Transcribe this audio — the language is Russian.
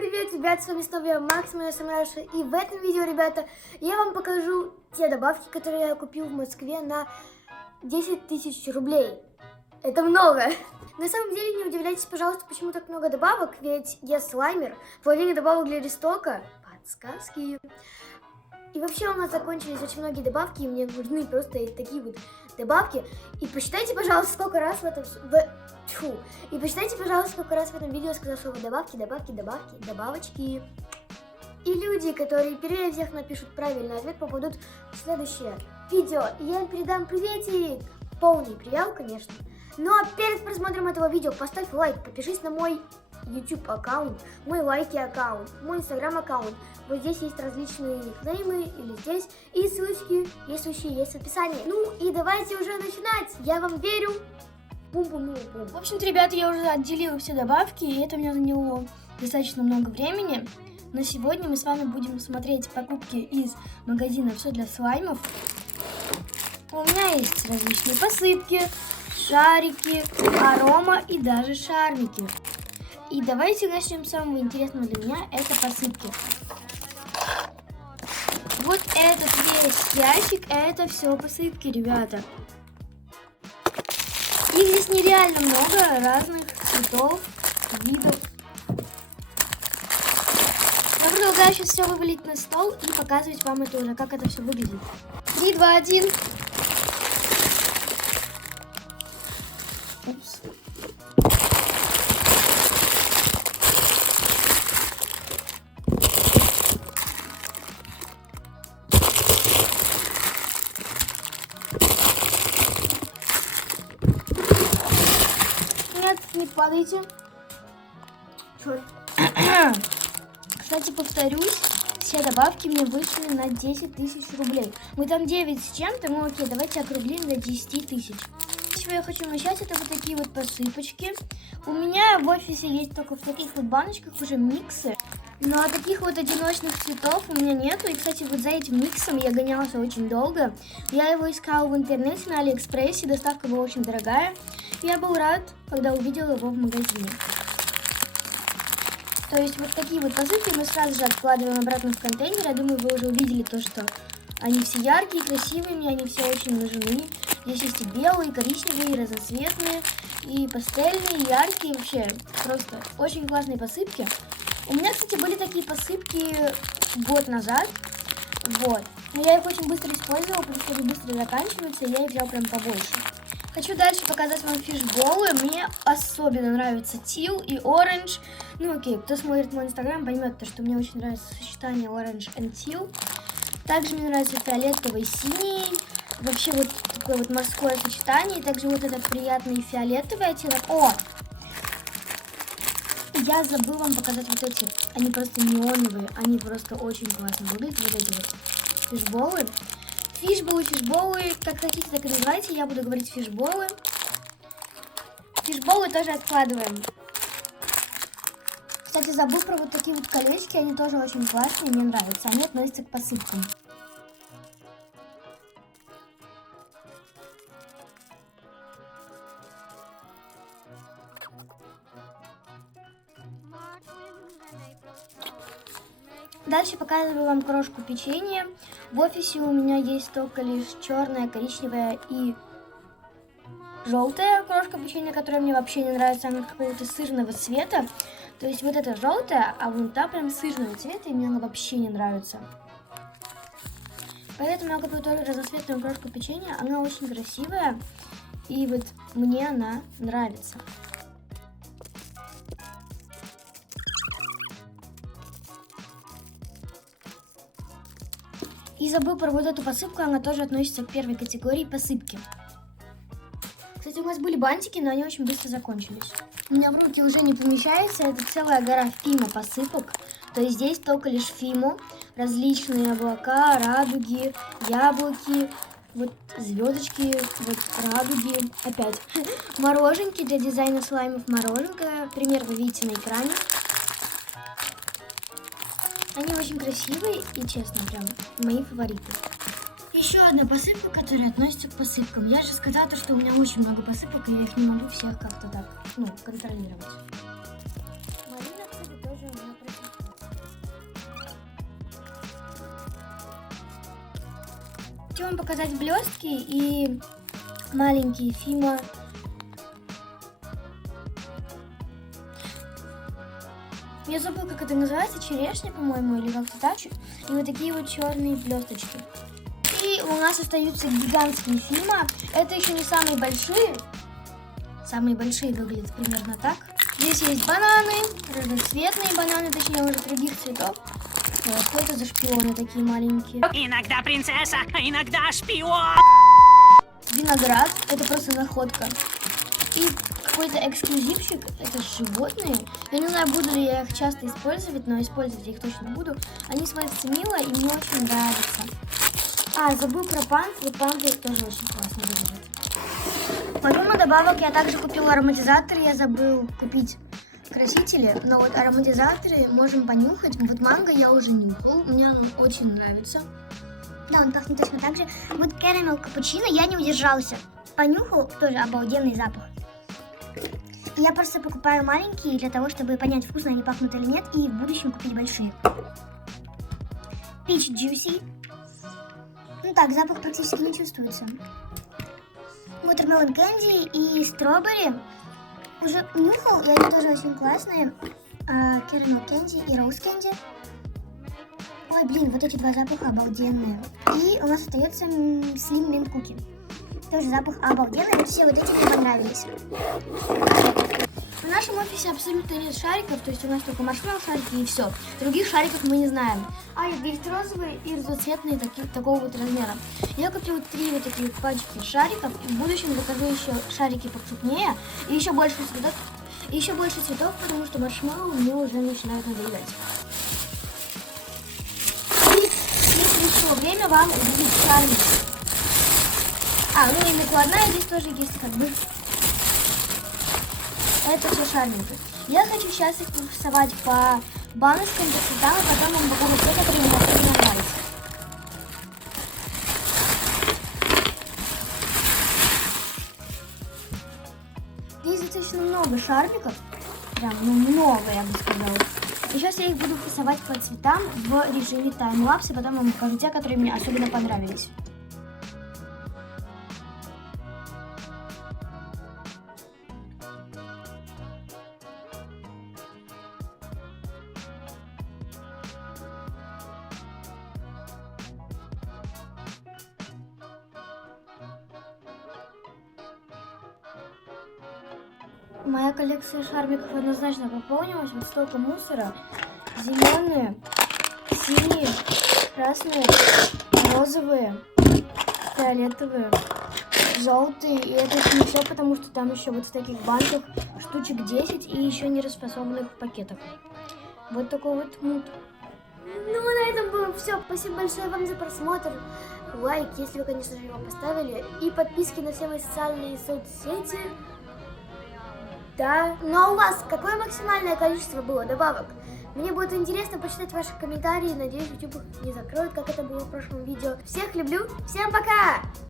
привет, ребят, с вами снова я, Максим, я Самраша, и в этом видео, ребята, я вам покажу те добавки, которые я купил в Москве на 10 тысяч рублей. Это много. На самом деле, не удивляйтесь, пожалуйста, почему так много добавок, ведь я слаймер, половина добавок для Ристока, подсказки. И вообще у нас закончились очень многие добавки, и мне нужны просто такие вот добавки. И посчитайте, пожалуйста, сколько раз в этом... И посчитайте, пожалуйста, сколько раз в этом видео сказал слово добавки, добавочки. И люди, которые первее всех напишут правильный ответ, попадут в следующее видео. И я им передам приветик. Полный привет, конечно. Ну а перед просмотром этого видео поставь лайк, подпишись на мой YouTube аккаунт, мой лайки аккаунт, мой Instagram аккаунт. Вот здесь есть различные никнеймы или здесь. И ссылочки есть в описании. Ну и давайте уже начинать. Я вам верю. Бум-бум-бум-бум. В общем-то, ребята, я уже отделила все добавки, и это мне заняло достаточно много времени. Но сегодня мы с вами будем смотреть покупки из магазина «Все для слаймов». У меня есть различные посыпки, шарики, арома и даже шармики. И давайте начнем с самого интересного для меня, это посыпки. Вот этот весь ящик, это все посыпки, ребята. Их здесь нереально много разных цветов, видов. Я предлагаю сейчас все вывалить на стол и показывать вам это уже, как это все выглядит. 3, 2, 1. Упс. Нет, не падайте. Черт. Кстати, повторюсь, все добавки мне вышли на 10 тысяч рублей. Мы там 9 с чем-то, ну окей, давайте округлим до 10 тысяч. Чего я хочу начать, это вот такие вот посыпочки. У меня в офисе есть только в таких вот баночках уже миксы. Ну а таких вот одиночных цветов у меня нету. И, кстати, вот за этим миксом я гонялся очень долго. Я его искала в интернете на Алиэкспрессе, доставка была очень дорогая. Я был рад, когда увидел его в магазине. То есть вот такие вот посыпки мы сразу же откладываем обратно в контейнер. Я думаю, вы уже увидели то, что они все яркие, красивые, мне они все очень нужны. Здесь есть и белые, и коричневые, и разноцветные, и пастельные, и яркие. Вообще просто очень классные посыпки. У меня, кстати, были такие посыпки год назад. Вот. Но я их очень быстро использовала, потому что они быстро заканчиваются, и я их взял прям побольше. Хочу дальше показать вам фишболы. Мне особенно нравятся Teal и Orange. Ну окей, кто смотрит мой инстаграм, поймет, что мне очень нравится сочетание Orange and Teal. Также мне нравится фиолетовый и синий. Вообще вот такое вот морское сочетание. И также вот этот приятный фиолетовый оттенок. О! Я забыла вам показать вот эти. Они просто неоновые. Они просто очень классно выглядят. Вот эти вот фишболы. Фишболы, как хотите, так и называйте. Я буду говорить фишболы. Фишболы тоже откладываем. Кстати, забыл про вот такие вот колечки. Они тоже очень классные, мне нравятся. Они относятся к посыпкам. Дальше показываю вам крошку печенья. В офисе у меня есть только лишь черная, коричневая и желтая крошка печенья, которая мне вообще не нравится. Она какого-то сырного цвета. То есть вот эта желтая, а вон та прям сырного цвета, и мне она вообще не нравится. Поэтому я купила тоже разноцветную крошку печенья. Она очень красивая, и вот мне она нравится. И забыл про вот эту посыпку, она тоже относится к первой категории посыпки. Кстати, у нас были бантики, но они очень быстро закончились. У меня в руки уже не помещается, это целая гора Фимо посыпок. То есть здесь только лишь Фимо, различные облака, радуги, яблоки, вот звездочки, вот радуги, опять мороженки для дизайна слаймов, мороженка, пример вы видите на экране. Они очень красивые и, честно, прям мои фавориты. Еще одна посыпка, которая относится к посыпкам. Я же сказала, что у меня очень много посыпок, и я их не могу всех как-то так, контролировать. Малина, кстати, тоже у меня хочу вам показать блестки и маленькие Фима. Я забыла, как это называется, черешня, по-моему, или как-то так. И вот такие вот черные блесточки. И у нас остаются гигантские Фима. Это еще не самые большие. Самые большие выглядят примерно так. Здесь есть бананы, разноцветные бананы, точнее уже других цветов. Что это за шпионы такие маленькие? Иногда принцесса, а иногда шпион. Виноград, это просто находка. И какой-то эксклюзивчик, это животные. Я не знаю, буду ли я их часто использовать, но использовать я их точно буду. Они смотрятся мило и мне очень нравятся. А, забыл про панты. Панты тоже очень классно выглядят. Помимо добавок я также купила ароматизаторы. Я забыл купить красители, но вот ароматизаторы можем понюхать. Вот манго я уже нюхал, мне он очень нравится. Да, он пахнет точно так же. Вот карамель капучино я не удержался. Понюхал, тоже обалденный запах. Я просто покупаю маленькие для того, чтобы понять, вкусно они пахнут или нет, и в будущем купить большие. Peach Juicy. Ну так, запах практически не чувствуется. Watermelon Candy и Strawberry. Уже нюхал, и они тоже очень классные. Caramel Candy и Rose Candy. Ой, блин, вот эти два запаха обалденные. И у нас остается Slim Mint Cookie. Тоже запах обалденный, вот все вот эти мне понравились. В нашем офисе абсолютно нет шариков, то есть у нас только маршмеллоу шарики и все. Других шариков мы не знаем. А есть розовые и разноцветные такого вот размера. Я купила 3 вот такие пачки шариков, и в будущем закажу еще шарики покрупнее и еще больше цветов. И еще больше цветов, потому что маршмеллоу мне уже начинают надоедать. И пришло время вам увидеть шарики. Ну и накладная здесь тоже есть как бы. Это все шарники. Я хочу сейчас их рисовать по баночкам, по цветам, и потом вам покажу те, которые мне особенно нравятся. Здесь достаточно много шариков. Прям, много, я бы сказала. И сейчас я их буду рисовать по цветам в режиме таймлапс, и потом вам покажу те, которые мне особенно понравились. Моя коллекция шармиков однозначно пополнилась. Вот столько мусора. Зеленые, синие, красные, розовые, фиолетовые, желтые. И это еще не все, потому что там еще вот в таких банках штучек 10 и еще не распасованных в пакетах. Вот такой вот мут. Ну, на этом было все. Спасибо большое вам за просмотр. Лайк, если вы, конечно же, его поставили. И подписки на все мои социальные соцсети. Да. Ну а у вас какое максимальное количество было добавок? Мне будет интересно почитать ваши комментарии. Надеюсь, YouTube их не закроет, как это было в прошлом видео. Всех люблю. Всем пока!